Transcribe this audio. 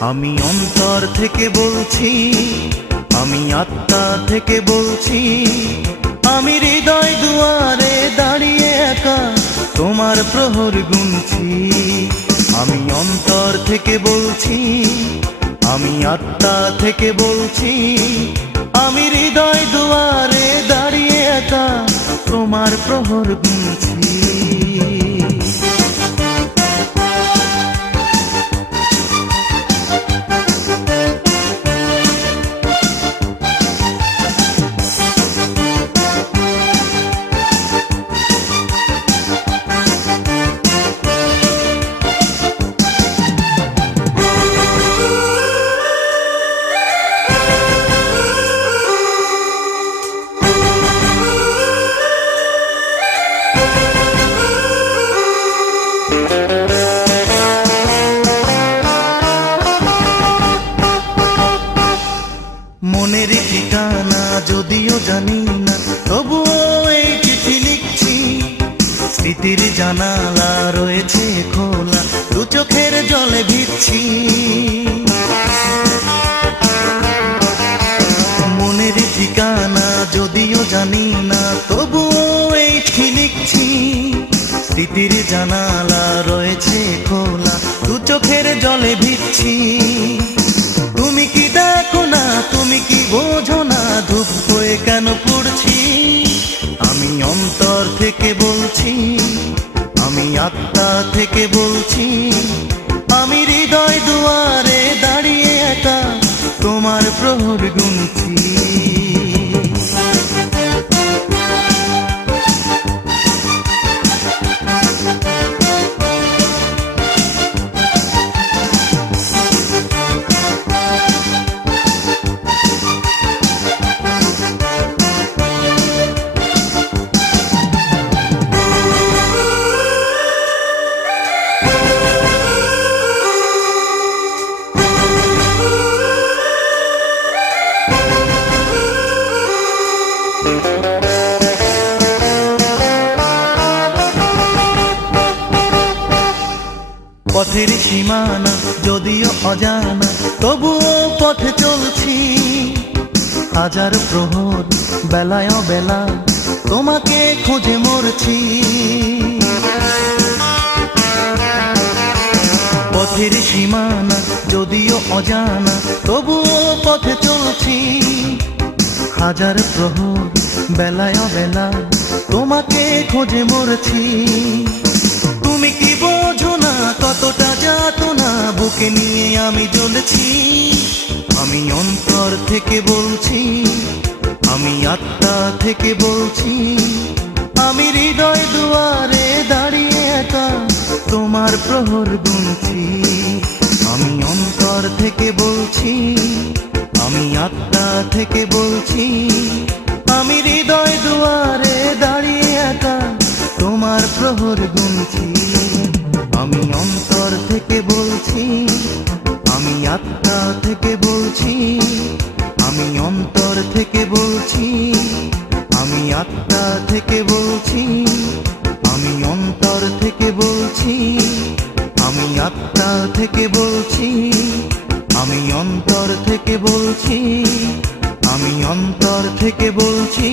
আমি অন্তর থেকে বলছি, আমি আত্মা থেকে বলছি, আমি হৃদয় দুয়ারে দাঁড়িয়ে একা তোমার প্রহর গুনছি। আমি অন্তর থেকে বলছি, আমি আত্মা থেকে বলছি, আমি হৃদয় দুয়ারে দাঁড়িয়ে একা তোমার প্রহর গুনছি। মনের ঠিকানা যদিও জানি না, তবুও এই চিঠি লিখছি। স্মৃতির জানালা রয়েছে খোলা, দু চোখের জলে ভিজছি। মনের ঠিকানা যদিও জানি না, তবুও এই চিঠি লিখছি। স্মৃতির জানালা রয়েছে খোলা, দু চোখের জলে ভিজছি। তুমি কি দেখো না, তুমি কি বোঝো না, ধূপ হয়ে কেন পড়ছি। আমি অন্তর থেকে বলছি, আমি আত্মা থেকে বলছি, আমি হৃদয় দুয়ারে দাঁড়িয়ে একা তোমার প্রহর গুনছি। পথের সীমানা যদিও অজানা, তবুও পথে চলছি। হাজার প্রহর বেলায় বেলা তোমাকে খুঁজে মরছি। পথের সীমানা যদিও অজানা, তবুও পথে চলছি। হাজার প্রহর বেলায় বেলা তোমাকে খুঁজে মরছি। তুমি কি বোঝো না, কতটা যাতনা বুকে নিয়ে আমি জ্বলছি। আমি অন্তর থেকে বলছি, আমি আত্মা থেকে বলছি, আমি হৃদয় দুয়ারে দাঁড়িয়ে একা তোমার প্রহর গুনছি। আমি অন্তর থেকে বলছি, আমি আত্মা থেকে বলছি, আমি হৃদয় দুয়ারে দাঁড়িয়ে একা তোমার প্রহর গুনছি। আমি অন্তর থেকে বলছি, আমি আত্মা থেকে বলছি, আমি অন্তর থেকে বলছি, আমি আত্মা থেকে বলছি, আমি অন্তর থেকে বলছি, আমি আত্মা থেকে বলছি, আমি অন্তর থেকে বলছি, আমি অন্তর থেকে বলছি।